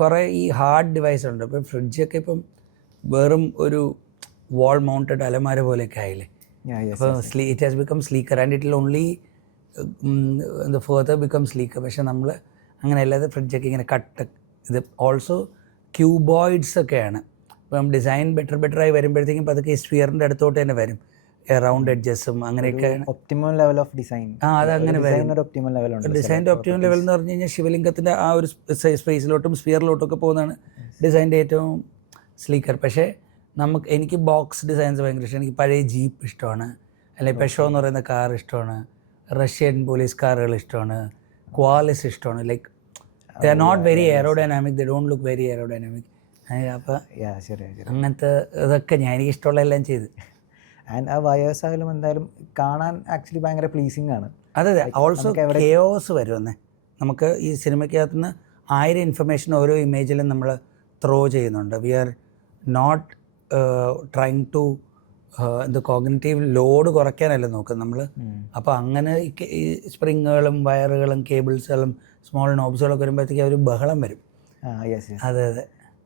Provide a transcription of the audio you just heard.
കുറേ ഈ hard device ഉണ്ട്. ഇപ്പം ഫ്രിഡ്ജൊക്കെ ഇപ്പം വെറും ഒരു വാൾ മൗണ്ടഡ് അലമാര പോലെയൊക്കെ ആയില്ലേ. അപ്പോൾ it has become സ്ലീക്കർ and it will only further become സ്ലീക്കർ. പക്ഷെ നമ്മൾ അങ്ങനെ അല്ലാതെ ഫ്രിഡ്ജൊക്കെ ഇങ്ങനെ കട്ട് ഇത് ഓൾസോ ക്യൂബോയിഡ്സ് ഒക്കെയാണ്. ഇപ്പം ഡിസൈൻ ബെറ്ററായി വരുമ്പോഴത്തേക്കും പതുക്കെ സ്ഫിയറിൻ്റെ അടുത്തോട്ട് തന്നെ വരും, റൗണ്ട് എഡ്ജസും അങ്ങനെയൊക്കെ. Optimum level of design. അതങ്ങനെ വരും. ഡിസൈൻ്റെ ഒപ്റ്റിമം ലെവൽ എന്ന് പറഞ്ഞു കഴിഞ്ഞാൽ ശിവലിംഗത്തിൻ്റെ ആ ഒരു സ്പേസിലോട്ടും സ്ഫിയറിലോട്ടും ഒക്കെ പോകുന്നതാണ് ഡിസൈൻ്റെ ഏറ്റവും സ്ലീക്കർ. പക്ഷേ എനിക്ക് ബോക്സ് ഡിസൈൻസ് ഭയങ്കര ഇഷ്ടമാണ്. എനിക്ക് പഴയ ജീപ്പ് ഇഷ്ടമാണ്, അല്ലെങ്കിൽ പെഷോ എന്ന് പറയുന്ന കാർ ഇഷ്ടമാണ്, റഷ്യൻ പോലീസ് കാറുകൾ ഇഷ്ടമാണ്, ക്വാലിസ് ഇഷ്ടമാണ്. Like they are not very aerodynamic, they don't look very aerodynamic. അപ്പോൾ അങ്ങനത്തെ ഇതൊക്കെ എനിക്ക് ഇഷ്ടമുള്ള എല്ലാം ചെയ്ത്. ആൻഡ് ആ വയേഴ്സ് ആയാലും എന്തായാലും കാണാൻ ആക്ച്വലി ഭയങ്കര പ്ലീസിങ് ആണ്. അതെ ഓൾസോ കെയോസ് വരുമെന്നേ. നമുക്ക് ഈ സിനിമയ്ക്കകത്ത് നിന്ന് 1000 ഇൻഫർമേഷൻ ഓരോ ഇമേജിലും നമ്മൾ ത്രോ ചെയ്യുന്നുണ്ട്. We are not trying to cognitive load കുറയ്ക്കാനല്ല നോക്കുന്നത് നമ്മൾ. അപ്പോൾ അങ്ങനെ ഈ സ്പ്രിങ്ങുകളും വയറുകളും കേബിൾസുകളും സ്മോൾ നോബ്സുകളൊക്കെ വരുമ്പോഴത്തേക്കും ഒരു ബഹളം വരും. അതെ